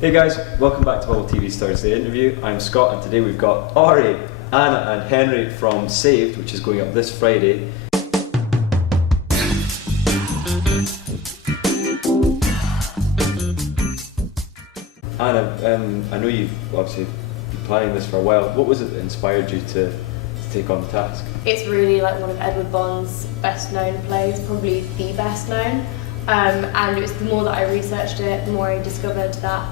Hey guys, welcome back to Bubble TV's Thursday interview. I'm Scott and today we've got Ari, Anna and Henry from Saved, which is going up this Friday. Anna, I know you've obviously been planning this for a while. What was it that inspired you to take on the task? It's really like one of Edward Bond's best known plays, probably the best known. And it was the more that I researched it, the more I discovered that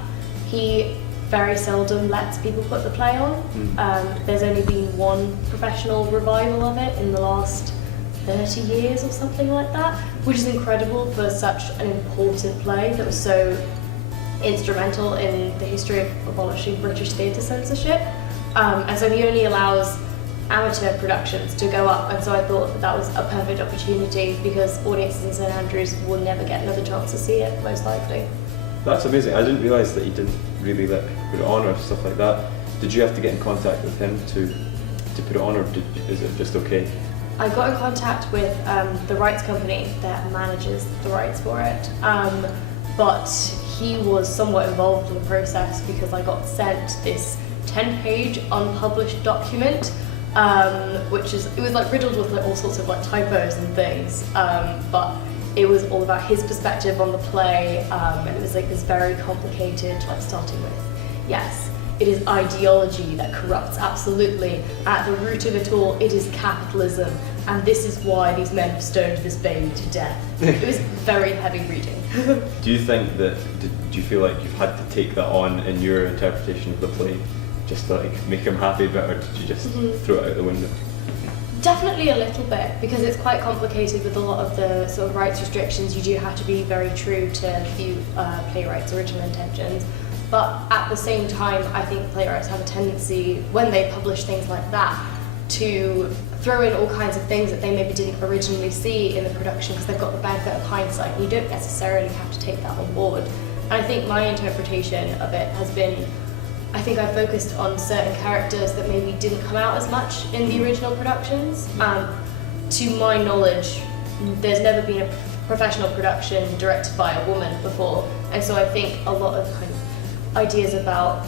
he very seldom lets people put the play on. There's only been one professional revival of it in the last 30 years or something like that, which is incredible for such an important play that was so instrumental in the history of abolishing British theatre censorship. And so he only allows amateur productions to go up, and so I thought that was a perfect opportunity because audiences in St Andrews will never get another chance to see it, most likely. That's amazing. I didn't realise that he didn't really let people put it on or stuff like that. Did you have to get in contact with him to put it on, or is it just okay? I got in contact with the rights company that manages the rights for it, but he was somewhat involved in the process because I got sent this 10-page unpublished document, which it was like riddled with like all sorts of like typos and things, but it was all about his perspective on the play, and it was like this very complicated, like starting with, yes, it is ideology that corrupts absolutely. At the root of it all, it is capitalism, and this is why these men have stoned this baby to death. It was very heavy reading. Do you think that, do you feel like you've had to take that on in your interpretation of the play, just to like make him happy, but or did you just throw it out the window? Definitely a little bit, because it's quite complicated with a lot of the sort of rights restrictions. You do have to be very true to the playwright's original intentions, but at the same time I think playwrights have a tendency, when they publish things like that, to throw in all kinds of things that they maybe didn't originally see in the production because they've got the benefit of hindsight, and you don't necessarily have to take that on board. And I think my interpretation of it has been, I think I focused on certain characters that maybe didn't come out as much in the original productions. To my knowledge, there's never been a professional production directed by a woman before, and so I think a lot of kind of ideas about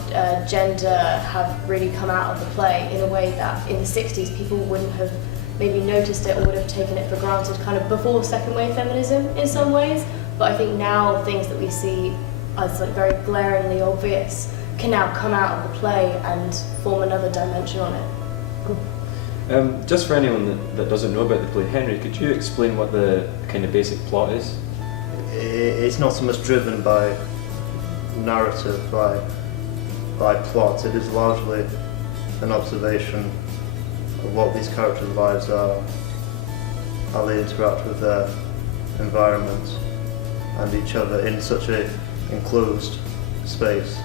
gender have really come out of the play in a way that in the 60s people wouldn't have maybe noticed it or would have taken it for granted kind of before second wave feminism in some ways. But I think now things that we see as like very glaringly obvious can now come out of the play and form another dimension on it. Cool. Just for anyone that doesn't know about the play, Henry, could you explain what the kind of basic plot is? It's not so much driven by narrative, by plot. It is largely an observation of what these characters' lives are, how they interact with their environment and each other in such an enclosed space.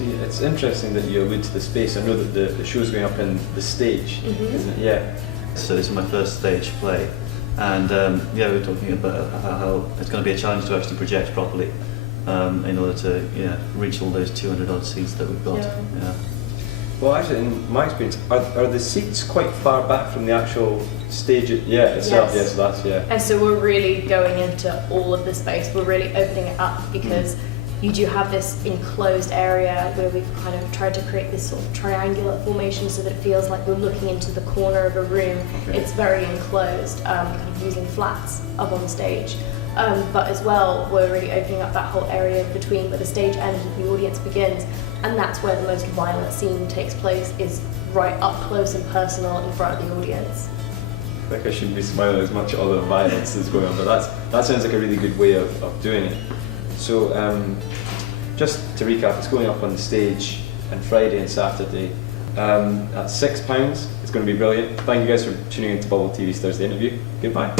It's interesting that you allude to the space. I know that the show's going up in the stage, isn't it? Yeah. So this is my first stage play, and we were talking about how it's going to be a challenge to actually project properly in order to reach all those 200 odd seats that we've got. Yeah. Well, actually, in my experience, are the seats quite far back from the actual stage itself? Yes, that's And so we're really going into all of the space. We're really opening it up because you do have this enclosed area where we've kind of tried to create this sort of triangular formation so that it feels like we're looking into the corner of a room. Okay. It's very enclosed, kind of using flats up on stage. But as well, we're really opening up that whole area between where the stage ends and the audience begins, and that's where the most violent scene takes place, is right up close and personal in front of the audience. I think I shouldn't be smiling as much at all the violence that's going on, but that sounds like a really good way of doing it. So just to recap, it's going up on the stage on Friday and Saturday at £6. It's going to be brilliant. Thank you guys for tuning in to Bubble TV's Thursday interview. Goodbye.